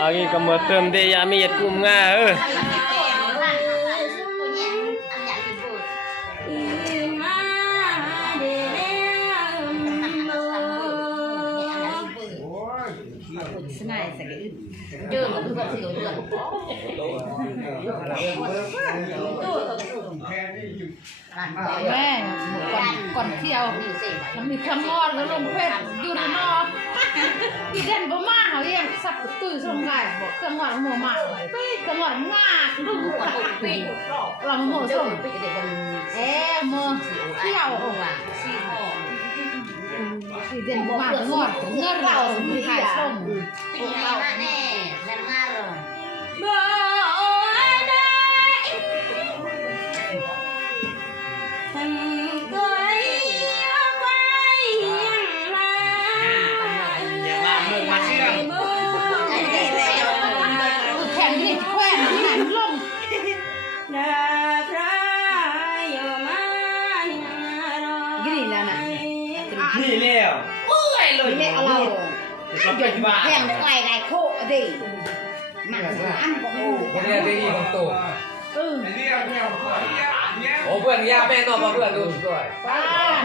Agi kamu term deh ya mi kum nga Này sẽ cái chưa có thứ gì đượcแม่ก่อนเที่ยวมันมีคำมอดแล้วลงเพชรอยู่ในนอที่เด่นบ่มาเขาเรียกสับตุ้ยส่งไงบอกเครื่องหวานหัวหมากเครื่องหวานงาลูกตะปีเราโม่ส่งโม่เที่ยวที่เด่นบ่มาหอดเงินเรามีขายส่งเราแน่แน่มากเลยนี่แล้วเมื่อยเลย เราแข่งไก่ไก่โคดิมันอันของกู เรียกได้ดีของตัวโอ้เพื่อนยาแม่นอนมาเพื่อนดูด้วย ป้า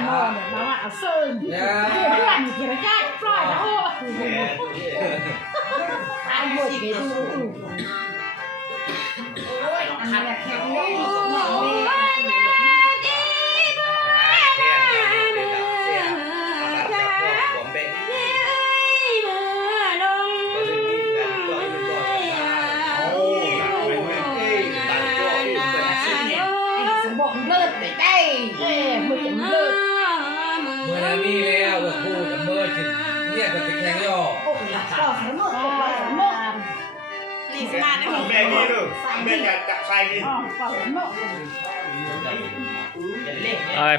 นอนมาว่าเอาซึ่งเพื่อนเขียนใจปล่อยแล้วโอ้ตายหมดไปดูอันนี้แข่งเลยมือจะมือนี่แล้วพูดกับเมื่อถึงเนี่ยจะไปแข่งย่อโอ้โหก็สนุกก็สนุกลีสนาเนี่ยแม่นี่ดูแม่จะใครดีอ๋อก็สนุก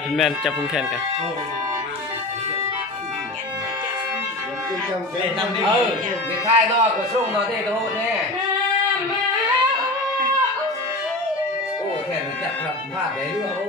เป็นแมนจับพุงแขนกันในค่ายนอกก็ส่งนอนได้ตัวแน่โอ้แข่งจับพลาดได้ด้วยโอ้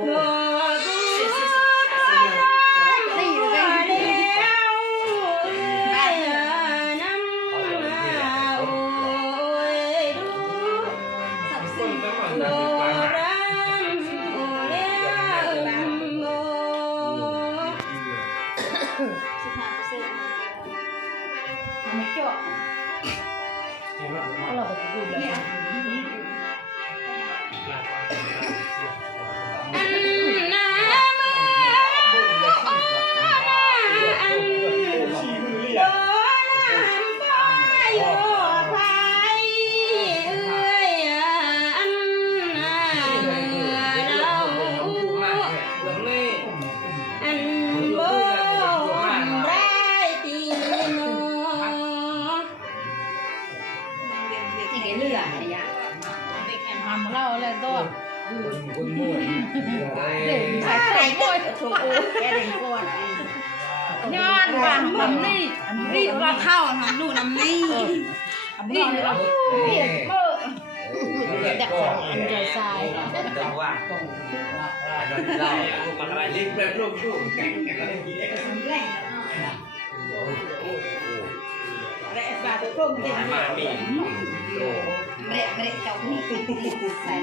ไม่จบเราไปดูเลยทำเราอะไรตัวเด็กใส่ใส่โอยถูกแกเด็กก่อนย้อนบางน้ำนี่นี่ว่าเข้าทำดูน้ำนี่นี่แล้วนี่เมื่อเด็กสาวอันเดียวทรายจังหวะเรามันอะไรลิงแบบลูกแร่ปลาตัวต้มเย็น มามี แร่เจ้านี่ใส่